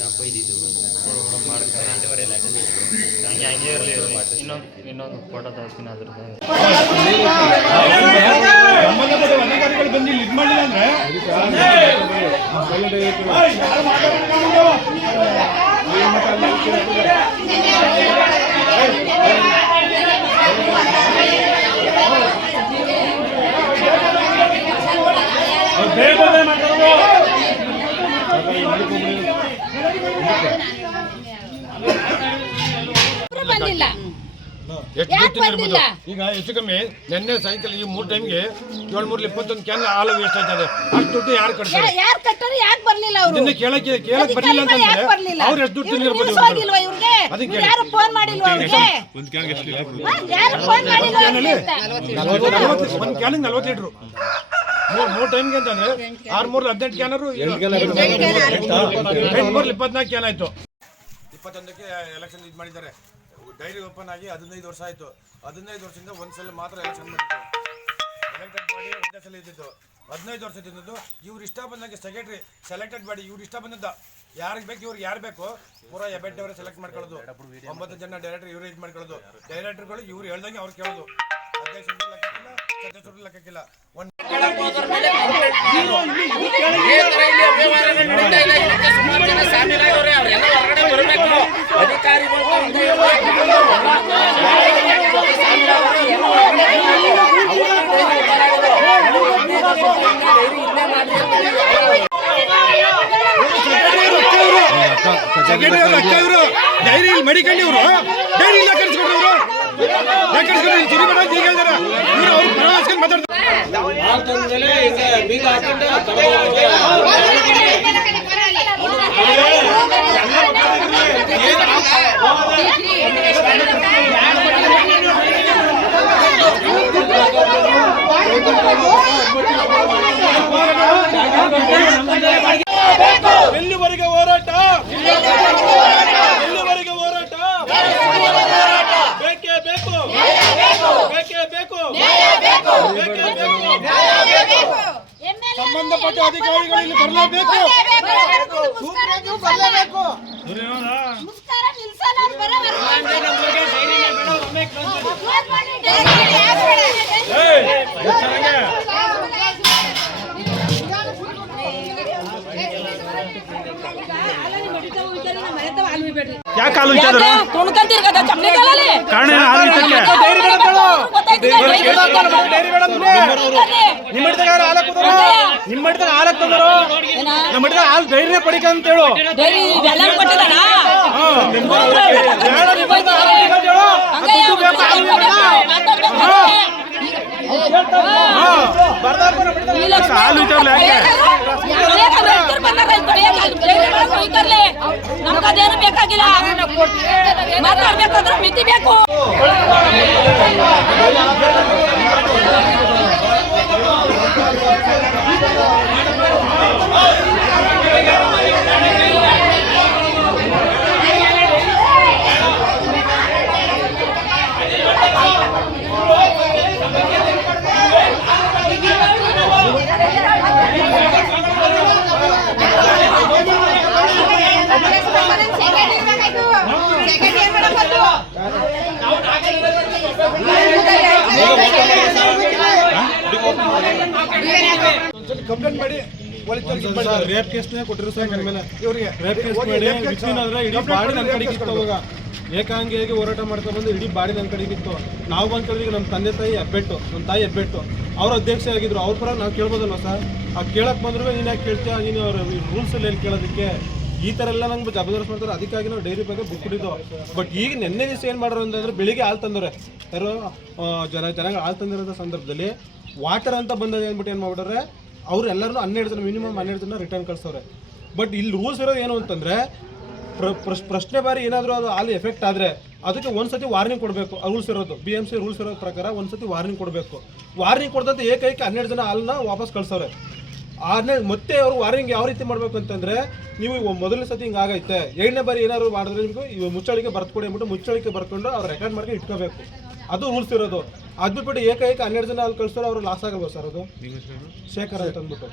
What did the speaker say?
ದಪ್ಪ ಇದ್ದಿದ್ದು ಮಾಡ್ಕೊಂಡು ಹಂಗೆ ಹಂಗೆ ಇರಲಿ ಇನ್ನೊಂದು ಫೋಟೋ ತಗೋತೀನಿ ಅದ್ರದ್ದು ಅಧಿಕಾರಿಗಳು ಬಂದು ಇಲ್ಲಿ ಇದು ಮಾಡಿಲ್ಲ ಅಂದ್ರೆ ಈಗ ಹೆಚ್ಚು ಕಮ್ಮಿ ನಿನ್ನೆ ಸಾಯಂಕಾಲ ಈ 3 ಟೈಮ್ಗೆ 721 ಕ್ಯಾನ್ ಹಾಲು ವೇಸ್ಟ್ ಆಯ್ತದೆ. ಅಷ್ಟು ದುಡ್ಡು ಯಾರು ಕಟ್ತಾರೆ? ಇದನ್ನ ಕೇಳಕ್ಕೆ ಬರ್ಲಿಲ್ಲ ಅಂತಂದ್ರೆ ಅವ್ರು ಎಷ್ಟು ದುಡ್ಡು ತಿಂದಿರ್ಬೋದು? ಒಂದು ಕ್ಯಾನಿಗೆ 40 ಲೀಟ್ರು 3 ಟೈಮ್ಗೆ ಅಂತಂದ್ರೆ 6×3 18 ಕ್ಯಾನರು 8×3 24 ಕ್ಯಾನ್ ಆಯ್ತು. 21ಕ್ಕೆ ಎಲೆಕ್ಷನ್ ಇದು ಮಾಡಿದ್ದಾರೆ. ಡೈರಿ ಓಪನ್ ಆಗಿ 15 ವರ್ಷ ಆಯ್ತು. 15 ವರ್ಷದಿಂದ ಒಂದ್ಸಲ ಮಾತ್ರ ಎಲೆಕ್ಷನ್ ಮಾಡಿದ್ದು. ಎಲೆಕ್ಟೆಡ್ ಬಾಡಿ ಒಂದೇ ಸಲ ಇದ್ದಿದ್ದು. 15 ವರ್ಷ ಇದ್ದಿದ್ದು. ಇವ್ರು ಇಷ್ಟ ಬಂದಂಗೆ ಸೆಕ್ರೆಟರಿ ಸೆಲೆಕ್ಟೆಡ್ ಬಾಡಿ ಇವ್ರು ಇಷ್ಟ ಬಂದಿದ್ದ ಯಾರಿಗೆ ಬೇಕು ಇವ್ರಿಗೆ ಯಾರು ಬೇಕು ಪೂರಾ ಎಬೆಡ್ ಅವರೇ ಸೆಲೆಕ್ಟ್ ಮಾಡ್ಕೊಳ್ಳೋದು. 9 ಜನ ಡೈರೆಕ್ಟರ್ ಇವ್ರು ಇದು ಮಾಡ್ಕೊಳ್ಳೋದು. ಡೈರೆಕ್ಟರ್ಗಳು ಇವ್ರು ಹೇಳ್ದಂಗೆ ಅವ್ರು ಕೇಳೋದು. ಅಧ್ಯಕ್ಷರು ಲೆಕ್ಕಕ್ಕಿಲ್ಲ, ಸದಸ್ಯರು ಲೆಕ್ಕಕ್ಕಿಲ್ಲ. ಡೈರಿ ಮಡಿಕಂಡಿ ಇವರು ಡೈರಿ ಇಲ್ಲ ಕರ್ಸ್ಕೊಂಡ್ರು ಎಲ್ಲಿವರೆಗೆ ಹೋರಾಟ ಬೇಕೇ ಬೇಕು ಸಂಬಂಧಪಟ್ಟ ಅಧಿಕಾರಿಗಳು ಇಲ್ಲಿ ಬರಲೇಬೇಕು. ಯಾಕೆ ಹಾಲು ಕಾರಣ ನಿಮ್ಮ ಹಾಲು ತಂದರು ನಮ್ಮ ಹಾಲು ಧೈರ್ಯ ಪಡಿಕ ಅಂತ ಹೇಳು. ಹಾಲು ನಮ್ಗದೇನು ಬೇಕಾಗಿಲ್ಲ, ಮಾತಾಡ್ಬೇಕಾದ್ರೆ ಮಿತಿ ಬೇಕು. ಕಂಪ್ಲೇಂಟ್ ಮಾಡಿ ರೇಪ್ ಕೇಸ್ನೇ ಕೊಟ್ಟಿರೋ ಸರ್ ನನ್ನ ಮೇಲೆ. ಇವರಿಗೆ ರೇಪ್ ಕೇಸ್ ಮಾಡಿ ವಿಚ್ಚಿನಾದ್ರೆ ಇಡೀ ಬಾಡಿ ನನ್ನ ಕಡೆಗೆ ಇತ್ತು. ಅವಾಗ ಏಕಾಂಗಿಯಾಗಿ ಹೋರಾಟ ಮಾಡ್ಕೊಂಡು ಬಂದು ಇಡೀ ಬಾಡಿ ನನ್ನ ಕಡೆಗೆ ಇತ್ತು. ನಾವು ಬಂದ್ಕೊಳ್ಳಿ ನಮ್ಮ ತಂದೆ ತಾಯಿ ಹೆಬ್ಬೆಟ್ಟು, ನಮ್ಮ ತಾಯಿ ಹೆಬ್ಬೆಟ್ಟು, ಅವ್ರ ಅಧ್ಯಕ್ಷ ಆಗಿದ್ರು. ಅವ್ರ ಪರ ನಾವು ಕೇಳ್ಬೋದಲ್ವ ಸರ್? ಆ ಕೇಳಕ್ಕೆ ಬಂದ್ರು ನೀನು ಯಾಕೆ ಕೇಳ್ತೀಯ, ನೀನು ಅವ್ರ ರೂಲ್ಸಲ್ಲಿ ಏನು ಕೇಳೋದಕ್ಕೆ ಈ ಥರ ಎಲ್ಲ ನಂಗೆ ಜಬರ್ದಸ್ತ್ ಮಾಡ್ತಾರೆ. ಅದಕ್ಕಾಗಿ ನಾವು ಡೈರಿ ಬಗ್ಗೆ ಬುಕ್ ಕೊಟ್ಟಿದ್ದು. ಬಟ್ ಈಗ ನಿನ್ನೆ ದಿವಸ ಏನು ಮಾಡೋರು ಅಂತಂದ್ರೆ ಬೆಳಿಗ್ಗೆ ಹಾಲು ತಂದವ್ರೆ ಯಾರು ಜನಗಳು ಹಾಲು ತಂದಿರೋ ಸಂದರ್ಭದಲ್ಲಿ ವಾಟರ್ ಅಂತ ಬಂದದ್ದು ಅಂದ್ಬಿಟ್ಟು ಏನು ಮಾಡ್ಬಿಟ್ರೆ ಅವ್ರು ಎಲ್ಲರೂ 12 ಜನ ಮಿನಿಮಮ್ 12 ಜನ ರಿಟರ್ನ್ ಕಳಿಸವ್ರೆ. ಬಟ್ ಇಲ್ಲಿ ರೂಲ್ಸ್ ಇರೋದು ಏನು ಅಂತಂದರೆ ಪ್ರಶ್ನೆ ಬಾರಿ ಏನಾದರೂ ಅದು ಹಾಲು ಎಫೆಕ್ಟ್ ಆದರೆ ಅದಕ್ಕೆ ಒಂದ್ಸತಿ ವಾರ್ನಿಂಗ್ ಕೊಡಬೇಕು. ರೂಲ್ಸ್ ಇರೋದು BMC ರೂಲ್ಸ್ ಇರೋ ಪ್ರಕಾರ ಒಂದ್ಸತಿ ವಾರ್ನಿಂಗ್ ಕೊಡಬೇಕು. ವಾರ್ನಿಂಗ್ ಕೊಡ್ದಂತ ಏಕೈಕ 12 ಜನ ಹಾಲನ್ನ ವಾಪಸ್ ಕಳ್ಸವ್ರೆ. ಮತ್ತೆ ಅವರು ವಾರ್ನಿಂಗ್ ಯಾವ ರೀತಿ ಮಾಡಬೇಕು ಅಂತಂದರೆ, ನೀವು ಮೊದಲನೇ ಸತಿ ಹಿಂಗೆ ಆಗೈತೆ, 2ನೇ ಬಾರಿ ಏನಾದ್ರು ಮಾಡಿದ್ರೆ ನಿಮಗೆ ಇವಾಗ ಮುಚ್ಚಳಿಕೆ ಬರ್ಕೊಡಿ ಅಂದ್ಬಿಟ್ಟು ಮುಚ್ಚಳಿಕೆ ಬರ್ಕೊಂಡು ಅವ್ರು ರೆಕಾರ್ಡ್ ಮಾಡ್ಕೊಂಡು ಇಟ್ಕೋಬೇಕು. ಅದು ರೂಲ್ಸ್ ಇರೋದು. ಅದು ಬಿಟ್ಬಿಟ್ಟು ಏಕೈಕ 12 ಜನ ಅಲ್ಲಿ ಕಳಿಸ್ತಾರೆ, ಅವರು ಲಾಸ್ ಆಗಲ್ವ ಸರ್? ಅದು ಶೇಖರ್ ಅಂತ ಅಂದ್ಬಿಟ್ಟು